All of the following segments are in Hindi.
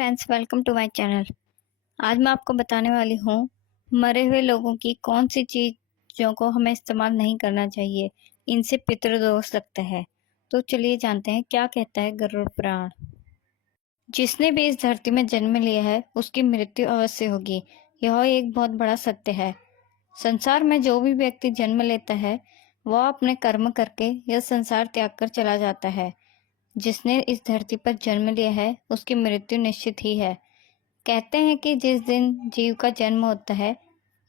Friends, welcome to my channel. आज मैं आपको बताने वाली हूँ मरे हुए लोगों की कौन सी चीज़ों को हमें इस्तेमाल नहीं करना चाहिए, इनसे पितृदोष लगता है। तो चलिए जानते हैं क्या कहता है गरुड़ पुराण। जिसने भी इस धरती में जन्म लिया है उसकी मृत्यु अवश्य होगी, यह एक बहुत बड़ा सत्य है। संसार में जो भी व्यक्ति जन्म लेता है वह अपने कर्म करके यह संसार त्याग कर चला जाता है। जिसने इस धरती पर जन्म लिया है उसकी मृत्यु निश्चित ही है। कहते हैं कि जिस दिन जीव का जन्म होता है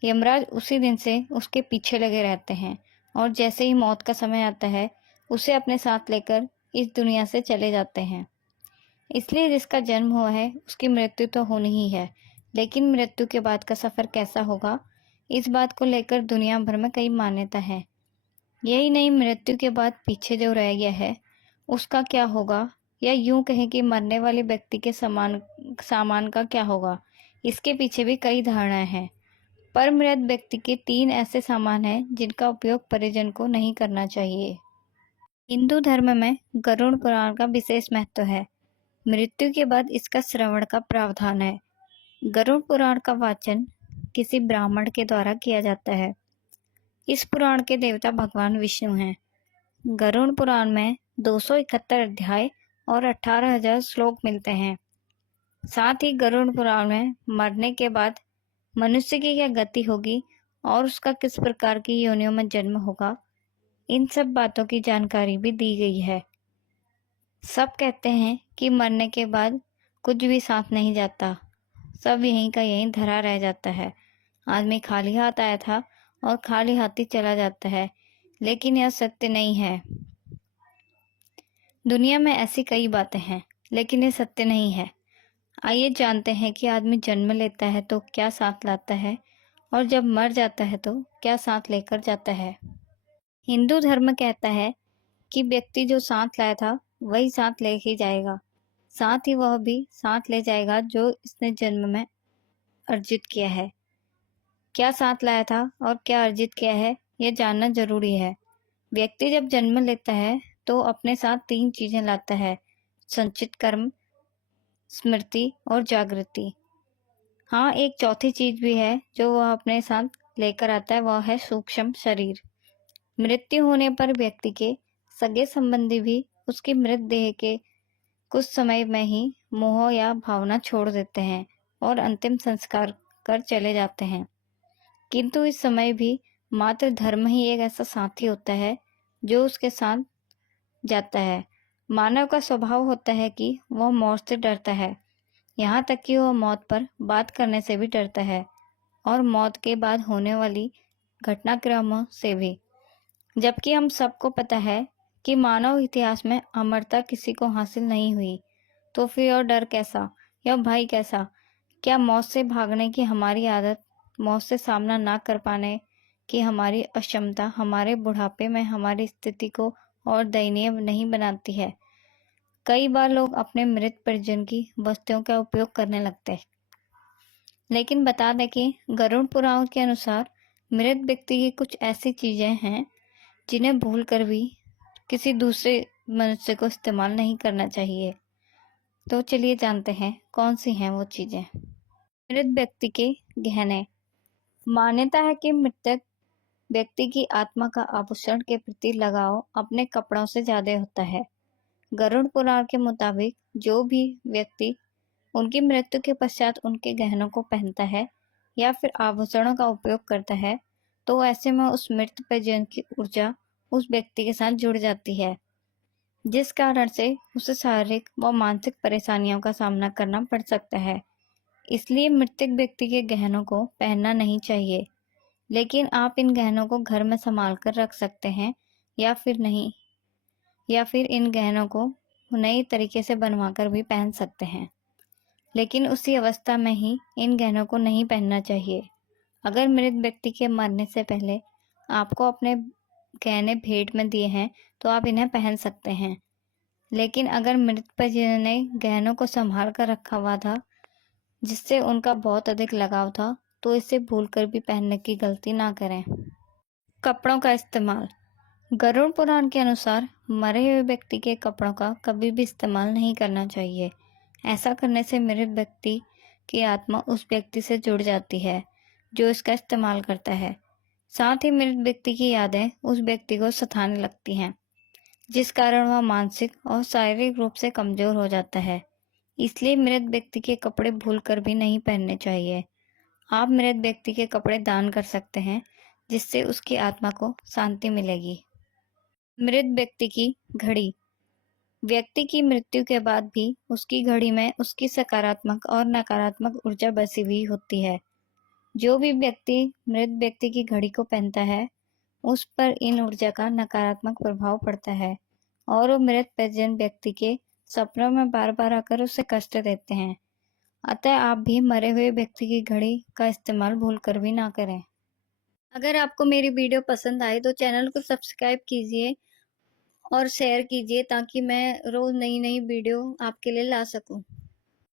यमराज उसी दिन से उसके पीछे लगे रहते हैं और जैसे ही मौत का समय आता है उसे अपने साथ लेकर इस दुनिया से चले जाते हैं। इसलिए जिसका जन्म हुआ है उसकी मृत्यु तो होनी ही है, लेकिन मृत्यु के बाद का सफ़र कैसा होगा, इस बात को लेकर दुनिया भर में कई मान्यता है। यही नहीं, मृत्यु के बाद पीछे जो रह गया है उसका क्या होगा, या यूं कहें कि मरने वाले व्यक्ति के सामान का क्या होगा, इसके पीछे भी कई धारणाएं हैं। पर मृत व्यक्ति के 3 ऐसे सामान हैं जिनका उपयोग परिजन को नहीं करना चाहिए। हिंदू धर्म में गरुड़ पुराण का विशेष महत्व है। मृत्यु के बाद इसका श्रवण का प्रावधान है। गरुड़ पुराण का वाचन किसी ब्राह्मण के द्वारा किया जाता है। इस पुराण के देवता भगवान विष्णु हैं। गरुड़ पुराण में 271 अध्याय और 18,000 श्लोक मिलते हैं। साथ ही गरुड़ पुराण में मरने के बाद मनुष्य की क्या गति होगी और उसका किस प्रकार की योनियों में जन्म होगा, इन सब बातों की जानकारी भी दी गई है। सब कहते हैं कि मरने के बाद कुछ भी साथ नहीं जाता, सब यहीं का यहीं धरा रह जाता है। आदमी खाली हाथ आया था और खाली हाथ ही चला जाता है, लेकिन यह सत्य नहीं है। दुनिया में ऐसी कई बातें हैं, लेकिन ये सत्य नहीं है। आइए जानते हैं कि आदमी जन्म लेता है तो क्या साथ लाता है और जब मर जाता है तो क्या साथ लेकर जाता है। हिंदू धर्म कहता है कि व्यक्ति जो साथ लाया था वही साथ ले ही जाएगा, साथ ही वह भी साथ ले जाएगा जो इसने जन्म में अर्जित किया है। क्या साथ लाया था और क्या अर्जित किया है, यह जानना जरूरी है। व्यक्ति जब जन्म लेता है तो अपने साथ 3 चीजें लाता है: संचित कर्म, स्मृति और जागृति। हाँ, एक चौथी चीज भी है जो वह अपने साथ लेकर आता है, वह है सूक्ष्म शरीर। मृत्यु होने पर व्यक्ति के सगे संबंधी भी उसकी मृत देह के कुछ समय में ही मोह या भावना छोड़ देते हैं और अंतिम संस्कार कर चले जाते हैं। किंतु इस समय भी मात्र धर्म ही एक ऐसा साथी होता है जो उसके साथ जाता है। मानव का स्वभाव होता है कि वह मौत से डरता है, यहाँ तक कि वह मौत पर बात करने से भी डरता है और मौत के बाद होने वाली घटनाक्रमों से भी। जबकि हम सबको पता है कि मानव इतिहास में अमरता किसी को हासिल नहीं हुई, तो फिर और डर कैसा या भय कैसा? क्या मौत से भागने की हमारी आदत, मौत से सामना ना कर पाने की हमारी अक्षमता हमारे बुढ़ापे में हमारी स्थिति को और दयनीय नहीं बनाती है? कई बार लोग अपने मृत परिजन की वस्तुओं का उपयोग करने लगते हैं, लेकिन बता दें कि गरुड़ पुराण के अनुसार मृत व्यक्ति की कुछ ऐसी चीजें हैं जिन्हें भूलकर भी किसी दूसरे मनुष्य को इस्तेमाल नहीं करना चाहिए। तो चलिए जानते हैं कौन सी हैं वो चीजें। मृत व्यक्ति के गहने। मान्यता है कि मृतक व्यक्ति की आत्मा का आभूषण के प्रति लगाव अपने कपड़ों से ज्यादा होता है। गरुड़ पुराण के मुताबिक जो भी व्यक्ति उनकी मृत्यु के पश्चात उनके गहनों को पहनता है या फिर आभूषणों का उपयोग करता है, तो ऐसे में उस मृत परिजन की ऊर्जा उस व्यक्ति के साथ जुड़ जाती है, जिस कारण से उसे शारीरिक व मानसिक परेशानियों का सामना करना पड़ सकता है। इसलिए मृतक व्यक्ति के गहनों को पहनना नहीं चाहिए, लेकिन आप इन गहनों को घर में संभाल कर रख सकते हैं या फिर इन गहनों को नई तरीके से बनवाकर भी पहन सकते हैं, लेकिन उसी अवस्था में ही इन गहनों को नहीं पहनना चाहिए। अगर मृत व्यक्ति के मरने से पहले आपको अपने गहने भेंट में दिए हैं तो आप इन्हें पहन सकते हैं, लेकिन अगर मृत परिजन ने गहनों को संभाल कर रखा हुआ था जिससे उनका बहुत अधिक लगाव था, तो इसे भूलकर भी पहनने की गलती ना करें। कपड़ों का इस्तेमाल। गरुड़ पुराण के अनुसार मरे हुए व्यक्ति के कपड़ों का कभी भी इस्तेमाल नहीं करना चाहिए। ऐसा करने से मृत व्यक्ति की आत्मा उस व्यक्ति से जुड़ जाती है जो इसका इस्तेमाल करता है। साथ ही मृत व्यक्ति की यादें उस व्यक्ति को सताने लगती हैं, जिस कारण वह मानसिक और शारीरिक रूप से कमजोर हो जाता है। इसलिए मृत व्यक्ति के कपड़े भूलकर भी नहीं पहनने चाहिए। आप मृत व्यक्ति के कपड़े दान कर सकते हैं, जिससे उसकी आत्मा को शांति मिलेगी। मृत व्यक्ति की घड़ी। व्यक्ति की मृत्यु के बाद भी उसकी घड़ी में उसकी सकारात्मक और नकारात्मक ऊर्जा बसी हुई होती है। जो भी व्यक्ति मृत व्यक्ति की घड़ी को पहनता है, उस पर इन ऊर्जा का नकारात्मक प्रभाव पड़ता है और वो मृत परिजन व्यक्ति के सपनों में बार बार आकर उसे कष्ट देते हैं। अतः आप भी मरे हुए व्यक्ति की घड़ी का इस्तेमाल भूलकर भी ना करें। अगर आपको मेरी वीडियो पसंद आए तो चैनल को सब्सक्राइब कीजिए और शेयर कीजिए ताकि मैं रोज नई नई वीडियो आपके लिए ला सकूं।